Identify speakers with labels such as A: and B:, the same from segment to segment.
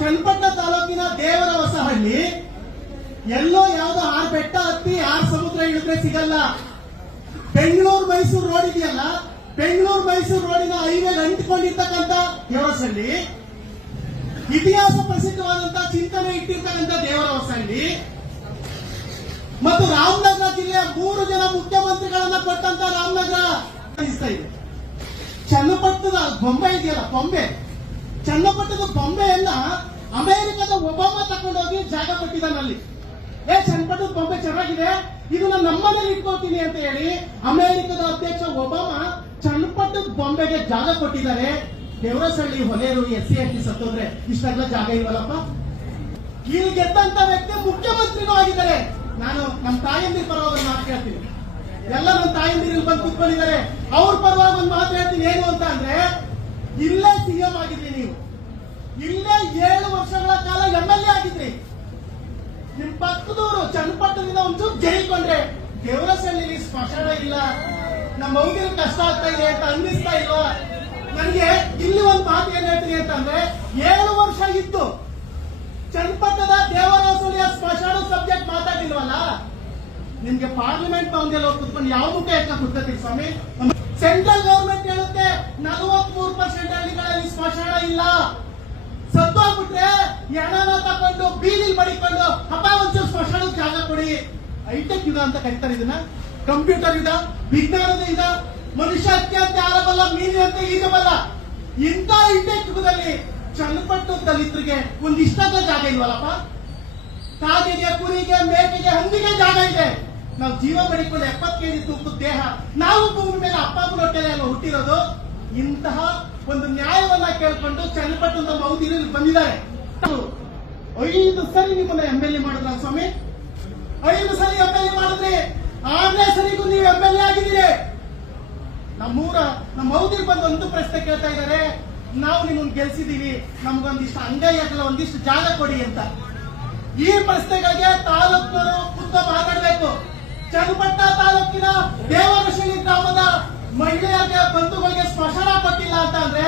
A: ಚನ್ನಪಟ್ಟಣ ತಾಲೂಕಿನ ದೇವರ ಹೊಸಹಳ್ಳಿ ಎಲ್ಲೋ ಯಾವ್ದೋ ಆರ್ ಬೆಟ್ಟ ಹತ್ತಿ, ಆರ್ ಸಮುದ್ರ ಇಳಿದ್ರೆ ಸಿಗಲ್ಲ. ಬೆಂಗಳೂರು ಮೈಸೂರು ರೋಡ್ ಇದೆಯಲ್ಲ, ಬೆಂಗಳೂರು ಮೈಸೂರು ರೋಡಿನ ಹೈವೇ ಅಂಟಿಕೊಂಡಿರ್ತಕ್ಕಂಥ ದೇವರಸಳ್ಳಿ ಇತಿಹಾಸ ಪ್ರಸಿದ್ಧವಾದಂತಹ ಚಿಂತನೆ ಇಟ್ಟಿರ್ತಕ್ಕಂಥ ದೇವರ ಹೊಸಹಳ್ಳಿ ಮತ್ತು ರಾಮನಗರ ಜಿಲ್ಲೆಯ ಮೂರು ಜನ ಮುಖ್ಯಮಂತ್ರಿಗಳನ್ನ ಕೊಟ್ಟಂತ ರಾಮನಗರ. ಅನಿಸ್ತಾ ಇದೆ. ಚನ್ನಪಟ್ಟಣದ ಬೊಂಬೆ ಇದೆಯಲ್ಲ, ಬೊಂಬೆ. ಚನ್ನಪಟ್ಟಣದ ಬೊಂಬೆಯನ್ನ ಅಮೆರಿಕದ ಒಬಾಮ ತಗೊಂಡೋಗಿ ಜಾಗ ಕೊಟ್ಟಿದ್ದಾನೆ ಅಲ್ಲಿ. ಏ ಚನ್ನಪಟ್ಟಣದ ಬೊಂಬೆ ಚೆನ್ನಾಗಿದೆ. ಇದನ್ನ ನಮ್ಮನೇಲಿ ಇಟ್ಕೋತೀನಿ ಅಂತ ಹೇಳಿ ಅಮೆರಿಕದ ಅಧ್ಯಕ್ಷ ಒಬಾಮ ಚನ್ನಪಟ್ಟಣದ ಬೊಂಬೆಗೆ ಜಾಗ ಕೊಟ್ಟಿದ್ದಾರೆ. ದೇವರಸಳ್ಳಿ ಹೊಲೆಯರು ಎಸ್ ಸಿ ಎಸ್ ಸತ್ತೋದ್ರೆ ಇಷ್ಟೆಲ್ಲ ಜಾಗ ಇಲ್ವಲ್ಲಪ್ಪ? ಇಲ್ಲಿ ಗೆದ್ದಂತ ವ್ಯಕ್ತಿ ಮುಖ್ಯಮಂತ್ರಿನೂ ಆಗಿದ್ದಾರೆ. ನಾನು ನಮ್ಮ ತಾಯಂದಿರ ಪರವಾಗಿ ಮಾತು ಹೇಳ್ತೀನಿ. ಎಲ್ಲ ನಮ್ಮ ತಾಯಂದಿರು ಇಲ್ಲಿ ಬಂದು ಕುತ್ಕೊಂಡಿದ್ದಾರೆ. ಅವ್ರ ಪರವಾಗಿ ಒಂದು ಮಾತು ಹೇಳ್ತೀನಿ. ಏನು ಅಂತ ಅಂದ್ರೆ, ಇಲ್ಲೇ ಸಿಎಂ ಆಗಿದ್ರಿ ನೀವು. ಇಲ್ಲೇ ಏಳು ವರ್ಷಗಳ ಕಾಲ ಎಂ ಎಲ್ ಎ ಆಗಿದ್ರಿ. ನಿಮ್ ಪಕ್ಕದವರು ಚನ್ನಪಟ್ಟಣದಿಂದ ಒಂಚೂರು ಜೈಲ್ಕೊಂಡ್ರೆ ದೇವರಸಲ್ಲಿ ಸ್ಮಶಾನ ಇಲ್ಲ, ನಮ್ಮ ಮಗುವಿನ ಕಷ್ಟ ಆಗ್ತಾ ಇದೆ ಅಂತ ಅನ್ನಿಸ್ತಾ ಇಲ್ವಾ? ನನಗೆ ಇಲ್ಲಿ ಒಂದು ಮಾತು ಏನ್ ಹೇಳ್ತೀನಿ ಅಂತಂದ್ರೆ ಏಳು ವರ್ಷ ಇತ್ತು. ಚನ್ನಪಟ್ಟಣದ ದೇವರಸಳಿಯ ಸ್ಮಶಾನ ಸಬ್ಜೆಕ್ಟ್ ಮಾತಾಡಿಲ್ವಲ್ಲ? ನಿಮ್ಗೆ ಪಾರ್ಲಿಮೆಂಟ್ ಭವನದಲ್ಲಿ ಹೋಗಿ ಕುತ್ಕೊಂಡು ಯಾವ ಮುಖ ಎತ್ತ ಕೂತ್ಕೊತೀರಿ ಸ್ವಾಮಿ ಸೆಂಟ್ರಲ್ ಗವರ್ಮೆಂಟ್ ಹೇಳುತ್ತೆ, ನಲವತ್ಮೂರು ಪರ್ಸೆಂಟ್ ಹಳ್ಳಿಗಳಲ್ಲಿ ಸ್ಮಶಾನ ಇಲ್ಲ. ಸತ್ತೋಗ್ಬಿಟ್ರೆ ಹಣನ ತಗೊಂಡು, ಬೀದಿಲ್ ಮಡಿಕೊಂಡು ಹಬ್ಬ ಒಂಚೂರು ಸ್ಮಶಾನ ಜಾಗ ಕೊಡಿ. ಹೈಟೆಕ್ ಯುಗ ಅಂತ ಕರಿತಾರೆ ಇದನ್ನ. ಕಂಪ್ಯೂಟರ್ ಯುಗ ವಿಜ್ಞಾನದ ಯುಗ ಮನುಷ್ಯ ಅತ್ಯಂತ ಮೀನಿ ಅಂತ ಈಗಬಲ್ಲ. ಇಂಥ ಹೈಟೆಕ್ ಯುಗದಲ್ಲಿ ಚನ್ನಪಟ್ಟು ದಲಿತರಿಗೆ ಒಂದಿಷ್ಟದ ಜಾಗ ಇಲ್ವಲ್ಲಪ್ಪ? ಕಾಗೆಗೆ, ಕುರಿಗೆ, ಮೇಕೆಗೆ, ಹಂದಿಗೆ ಜಾಗ ಇದೆ. ನಾವು ಜೀವ ಬೆಳಿಕೊಂಡು ಎಪ್ಪತ್ತು ಕೆಜಿ ತೂಕದ ದೇಹ. ನಾವು ಭೂಮಿ ಮೇಲೆ ಅಪ್ಪ ಅಮ್ಮನ ಹುಟ್ಟಿರೋದು. ಇಂತಹ ಒಂದು ನ್ಯಾಯವನ್ನ ಕೇಳ್ಕೊಂಡು ಚನ್ನಪಟ್ಟಣದ ಮೌದಿರು ಬಂದಿದ್ದಾರೆ. ಐದು ಸರಿ ನಿಮ್ಮನ್ನ ಎಂ ಎಲ್ ಎ ಮಾಡಿದ್ರ ಸ್ವಾಮಿ? ಐದು ಸರಿ ಎಂ ಎಲ್ ಎ ಮಾಡಿದ್ರೆ ಆರನೇ ಸರಿಗೂ ನೀವು ಎಂ ಎಲ್ ಎ ಆಗಿದ್ದೀರಿ. ನಮ್ಮೂರ, ನಮ್ಮ ಮೌದಿರ್ ಬಂದು ಒಂದು ಪ್ರಶ್ನೆ ಕೇಳ್ತಾ ಇದ್ದಾರೆ. ನಾವು ನಿಮ್ಮನ್ನ ಗೆಲ್ಸಿದೀವಿ ನಮ್ಗೊಂದಿಷ್ಟು ಅಂಗೈ ಆಗಲ್ಲ, ಒಂದಿಷ್ಟು ಜಾಗ ಕೊಡಿ ಅಂತ. ಈ ಪ್ರಶ್ನೆಗಳಿಗೆ ತಾಲೂಕಿನವರು ಉತ್ತಮ ಮಾತಾಡಬೇಕು. ಚನ್ನಪಟ್ಟ ತಾಲೂಕಿನ ದೇವರಶಿಲಿ ಗ್ರಾಮದ ಮಹಿಳೆಯರಿಗೆ ಬಂಧುಗಳಿಗೆ ಸ್ಮಶಾನ ಅಂತ ಅಂದ್ರೆ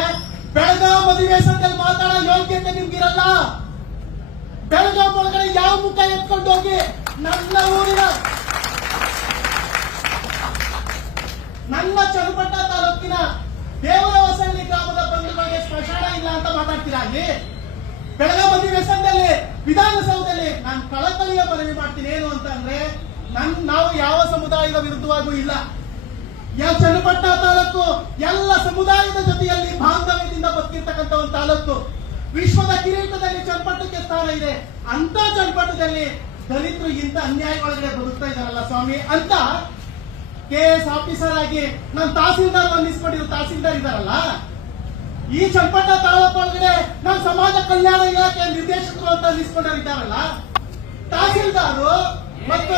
A: ಬೆಳಗಾವ್ ಅಧಿವೇಶನದಲ್ಲಿ ಮಾತಾಡೋ ಯೋಗ್ಯತೆ ನಿಮ್ಗಿರಲ್ಲ. ಬೆಳಗಾವ್ ಒಳಗಡೆ ಯಾವ ಮುಖ ಎತ್ಕೊಂಡು ಹೋಗಿ ನನ್ನ ಊರಿನ ನನ್ನ ಚನ್ನಪಟ್ಟ ತಾಲೂಕಿನ ದೇವರ ಹೊಸಳ್ಳಿ ಗ್ರಾಮದ ಬಂಧುಗಳಿಗೆ ಸ್ಮಶಾನ ಇಲ್ಲ ಅಂತ ಮಾತಾಡ್ತೀರಾ ಅಲ್ಲಿ? ಬೆಳಗಾವ್ ಅಧಿವೇಶನದಲ್ಲಿ ವಿಧಾನಸೌಧದಲ್ಲಿ ನಾನು ಕಳಕಳಿಯ ಮನವಿ ಮಾಡ್ತೀನಿ. ಏನು ಅಂತ ಅಂದ್ರೆ ನಾವು ಯಾವ ಸಮುದಾಯದ ವಿರುದ್ಧವಾಗೂ ಇಲ್ಲ. ಚನ್ನಪಟ್ಟ ತಾಲೂಕು, ಎಲ್ಲ ಸಮುದಾಯದ ಜೊತೆಯಲ್ಲಿ ಬಾಂಧವ್ಯದಿಂದ ಬದುಕಿರ್ತಕ್ಕಂಥ ಒಂದು ತಾಲೂಕು. ವಿಶ್ವದ ಕಿರೀಟದಲ್ಲಿ ಚನ್ನಪಟ್ಟಕ್ಕೆ ಸ್ಥಾನ ಇದೆ. ಅಂತ ಚನ್ನಪಟ್ಟದಲ್ಲಿ ದಲಿತರು ಇಂಥ ಅನ್ಯಾಯ ಒಳಗಡೆ ಬದುಕ್ತಾ ಇದಾರಲ್ಲ ಸ್ವಾಮಿ? ಅಂತ ಕೆ ಎಸ್ ಆಫೀಸರ್ ಆಗಿ ನಮ್ಮ ತಹಸೀಲ್ದಾರ್ ಅನ್ನಿಸ್ಕೊಂಡಿರೋ ತಹಸೀಲ್ದಾರ್ ಇದಾರಲ್ಲ ಈ ಚನ್ನಪಟ್ಟ ತಾಲೂಕು ಒಳಗಡೆ ನಮ್ಮ ಸಮಾಜ ಕಲ್ಯಾಣ ಇಲಾಖೆ ನಿರ್ದೇಶಕರು ಅಂತ ಅನ್ನಿಸ್ಕೊಂಡಿದ್ದಾರಲ್ಲ ಇದ್ದಾರಲ್ಲ? ತಹಸೀಲ್ದಾರು ಮತ್ತು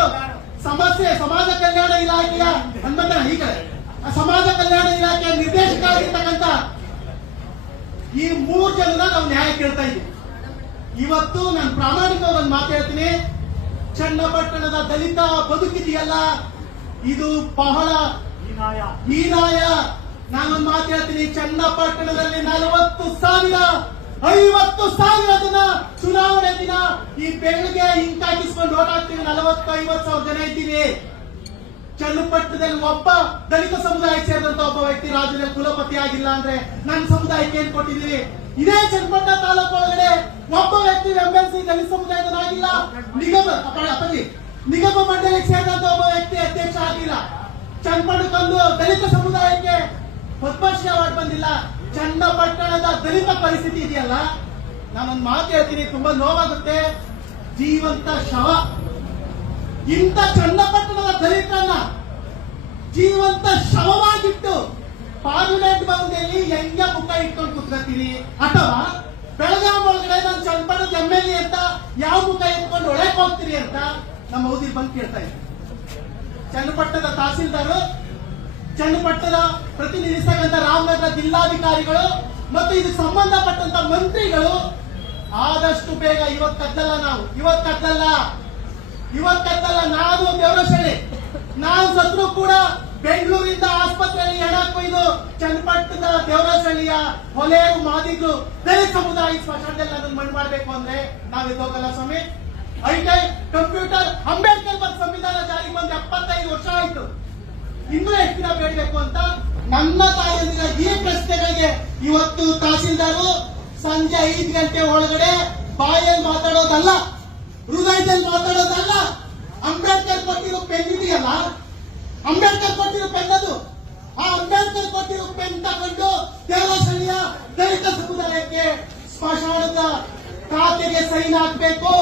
A: ಸಮಸ್ಯೆ ಸಮಾಜ ಕಲ್ಯಾಣ ಇಲಾಖೆಯ ಅಂದ್ರೆ ಈ ಕಡೆ. ಸಮಾಜ ಕಲ್ಯಾಣ ಇಲಾಖೆಯ ನಿರ್ದೇಶಕ ಆಗಿರ್ತಕ್ಕಂಥ ಈ ಮೂರು ಜನ ನಾವು ನ್ಯಾಯ ಕೇಳ್ತಾ ಇದ್ದೀವಿ. ಇವತ್ತು ನಾನು ಪ್ರಾಮಾಣಿಕವಾಗಿ ಒಂದು ಮಾತು ಹೇಳ್ತೀನಿ ಚನ್ನಪಟ್ಟಣದ ದಲಿತ ಬದುಕಿದೆಯಲ್ಲ ಇದು ಬಹಳ ಹೀನಾಯ. ನಾನೊಂದು ಮಾತಾಡ್ತೀನಿ. ಚನ್ನಪಟ್ಟಣದಲ್ಲಿ ನಲವತ್ತು ಸಾವಿರ ಐವತ್ತು ಸಾವಿರ ಜನ ಚುನಾವಣೆ ದಿನ ಈ ಬೆಳಗ್ಗೆ ಹಿಂಕಾಗಿಸ್ಕೊಂಡು ಓಡಾಡ್ತೀವಿ ನಲವತ್ತು ಐವತ್ತು ಸಾವಿರ ಜನ ಇದ್ದೀವಿ ಚನ್ನಪಟ್ಟಣದಲ್ಲಿ ಒಬ್ಬ ದಲಿತ ಸಮುದಾಯ ಸೇರಿದಂತ ಒಬ್ಬ ವ್ಯಕ್ತಿ ರಾಜ್ಯದ ಕುಲಪತಿ ಆಗಿಲ್ಲ ಅಂದ್ರೆ ನನ್ನ ಸಮುದಾಯಕ್ಕೆ ಏನ್ ಕೊಟ್ಟಿದ್ದೀವಿ ಇದೇ ಚನ್ನಪಟ್ಟಣ ತಾಲೂಕು ಒಳಗಡೆ ಒಬ್ಬ ವ್ಯಕ್ತಿ ಎಂ ಎಲ್ ಸಿ ದಲಿತ ಸಮುದಾಯದನಾಗಿಲ್ಲ ನಿಗಮ ನಿಗಮ ಮಂಡಳಿಗೆ ಸೇರಿದಂತ ಒಬ್ಬ ವ್ಯಕ್ತಿ ಅಧ್ಯಕ್ಷ ಆಗಿಲ್ಲ. ಚನ್ನಪಟ್ಟಣಕ್ಕೊಂದು ದಲಿತ ಸಮುದಾಯಕ್ಕೆ ಪದ್ಮಶ್ರೀ ಅವಾರ್ಡ್ ಬಂದಿಲ್ಲ. ಚನ್ನಪಟ್ಟಣದ ದಲಿತ ಪರಿಸ್ಥಿತಿ ಇದೆಯಲ್ಲ? ನಾನೊಂದು ಮಾತು ಹೇಳ್ತೀನಿ, ತುಂಬಾ ನೋವಾಗುತ್ತೆ. ಜೀವಂತ ಶವ. ಇಂಥ ಚನ್ನಪಟ್ಟಣದ ದಲಿತರನ್ನ ಜೀವಂತ ಶವವಾಗಿಟ್ಟು ಪಾರ್ಲಿಮೆಂಟ್ ಭವನದಲ್ಲಿ ಹೆಂಗ ಮುಖ ಇಟ್ಕೊಂಡು ಕುತ್ಕೋತೀನಿ ಅಥವಾ ಬೆಳಗಾವಿ ಒಳಗಡೆ ನಾನು ಚನ್ನಪಟ್ಟಣದ ಎಂ ಎಲ್ ಎ ಅಂತ ಯಾವ ಮುಖ ಇಟ್ಕೊಂಡು ಒಳಗೆ ಹೋಗ್ತೀರಿ ಅಂತ ನಮ್ಮ ಮೋದಿ ಬಂದು ಕೇಳ್ತಾ ಇದ್ದೀನಿ ಚನ್ನಪಟ್ಟಣದ ತಹಸೀಲ್ದಾರು ಚನ್ನಪಟ್ಟಣದ ಪ್ರತಿನಿಧಿಸ್ತಕ್ಕಂಥ ರಾಮನಗರ ಜಿಲ್ಲಾಧಿಕಾರಿಗಳು ಮತ್ತು ಇದಕ್ಕೆ ಸಂಬಂಧಪಟ್ಟಂತ ಮಂತ್ರಿಗಳು ಆದಷ್ಟು ಬೇಗ ಇವತ್ ಕದ್ದಲ್ಲ ನಾವು ಇವತ್ ಕದ್ದಲ್ಲ ಇವತ್ ಕದ್ದಲ್ಲ ನಾನು ದೇವರಶಳ್ಳಿ ನಾನು ಸತ್ರು ಕೂಡ ಬೆಂಗಳೂರಿಂದ ಆಸ್ಪತ್ರೆಯಲ್ಲಿ ಎಡಾಕೊಯ್ದು ಚನ್ನಪಟ್ಟಣದ ದೇವರಾಜಹಳ್ಳಿಯ ಹೊಲೆಯರು ಮಾದಿದ್ರು ದಲಿತ ಸಮುದಾಯ ಸ್ಮಶಾನದಲ್ಲಿ ಅದನ್ನು ಮಣ್ಣು ಮಾಡಬೇಕು ಅಂದ್ರೆ ನಾವು ಎದ್ದೋಗಲ್ಲ ಸ್ವಾಮಿ. ಐಟೈ ಕಂಪ್ಯೂಟರ್, ಅಂಬೇಡ್ಕರ್ ಸಂವಿಧಾನ ಜಾರಿಗೆ ಬಂದು ಎಪ್ಪತ್ತೈದು ವರ್ಷ ಆಯ್ತು. ಇನ್ನೂ ದಿನ ಬೇಡಬೇಕು ಅಂತ ನನ್ನ ತಾಯಿಯಂದಿನ ಈ ಪ್ರಶ್ನೆಗಳಿಗೆ ಇವತ್ತು ತಹಸೀಲ್ದಾರು ಸಂಜೆ ಐದು ಗಂಟೆ ಒಳಗಡೆ ಬಾಯಲ್ಲಿ ಮಾತಾಡೋದಲ್ಲ, ಹೃದಯದಲ್ಲಿ ಮಾತಾಡೋದಲ್ಲ. ಅಂಬೇಡ್ಕರ್ ಕೊಟ್ಟಿರೋ ಪೆನ್ ಇದೆಯಲ್ಲ, ಅಂಬೇಡ್ಕರ್ ಕೊಟ್ಟಿರೋ ಪೆನ್ ಅದು. ಆ ಅಂಬೇಡ್ಕರ್ ಕೊಟ್ಟಿರೋ ಪೆನ್ ತಗೊಂಡು ದೇವಸ್ಥಾನಿಯ ದಲಿತ ಸಮುದಾಯಕ್ಕೆ ಸ್ಮಶಾನದ ಖಾತೆಗೆ ಸೈನ್ ಹಾಕ್ಬೇಕು.